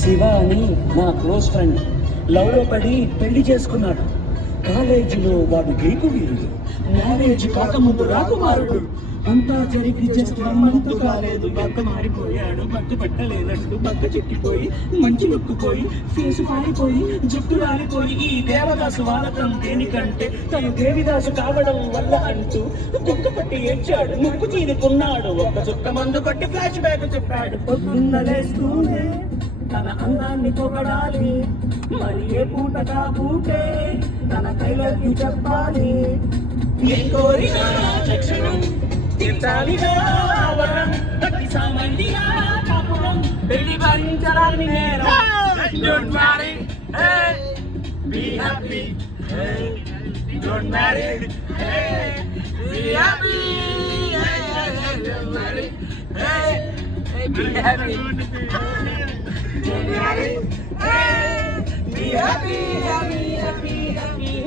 శివ అని నా close friend. లవ్లో పడి పెళ్ళి చేసుకున్నాడు. కాలేజీలో వాడు గీకు వీరుడు. మ్యారేజ్ కాకముందు రాకుమారుడు. అంతా జరిగి జస్ట్ వన్ మంత్ కాలేదు. బక్క మారిపోయాడు. భర్త పెట్టలేనట్టు బక్క చెక్కిపోయి మంచి నొక్కుపోయి ఫేసు పారిపోయి జుట్టు రాలిపోయి ఈ దేవదాసు వాలకం దేనికంటే తను దేవిదాసు కావడం వల్ల అంటూ దుఃఖ పట్టి ఏడ్చాడు. ముక్కు చీరుకున్నాడు ఒక్క చుక్క మందు కొట్టి ఫ్లాష్ బ్యాక్ చెప్పాడు. పొద్దున్న లేస్తూనే తన అందాన్ని పొగడాలి మరి ఏ పూటగా పూటే తన కైలకి చెప్పాలి ఏం కోరినా చక్షణం తీర్చాలిగా వరం ప్రతి సామాన్యంగా కాపురం పెళ్లి భరించడాన్ని నేరం Don't marry, hey, be happy, hey, don't marry, hey, be happy, hey, hey, hey, don't marry, hey,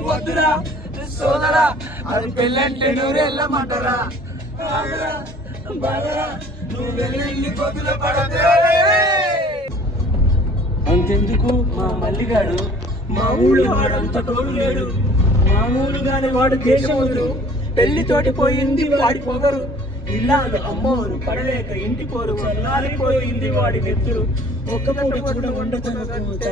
వద్దురా సోదరా అది పెళ్ళంటే నూరెళ్ళమంటారా బాగరా నువ్వు వెళ్ళి పొద్దుల పడదే అంతెందుకు మా మల్లిగాడు? మా ఊళ్ళో వాడు అంత టోలు లేడు మామూలుగానే వాడు దేశం దేశముడు పెళ్ళితోటి పోయింది వాడి పొగరు. ఇల్లాలు అమ్మోరు పడలేక ఇంటి పోరు చల్లారిపోయింది వాడి నెత్తురు. ఒక్క పూట కూడా వండుకునకుండా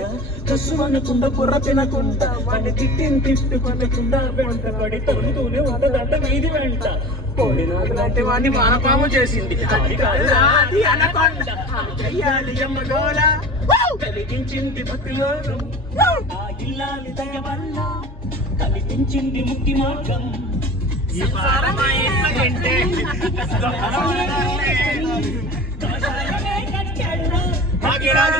కసుమనకుండా బుర్ర తినకుండా వాడిని తిట్టిన తిట్టు కొనకుండా వెంట పడి తొలుతూనే ఉండదంట వీధి వెంట? నాకులంటే వాడిని మానపాము చేసింది. అది కాదు అది అనకొండ. చెయ్యాలి అమ్మగోళ కలిగించింది ఆ ఇల్లాలి దయ వల్ల కనిపించింది ముక్తి మార్గం. భాగ్యరాజు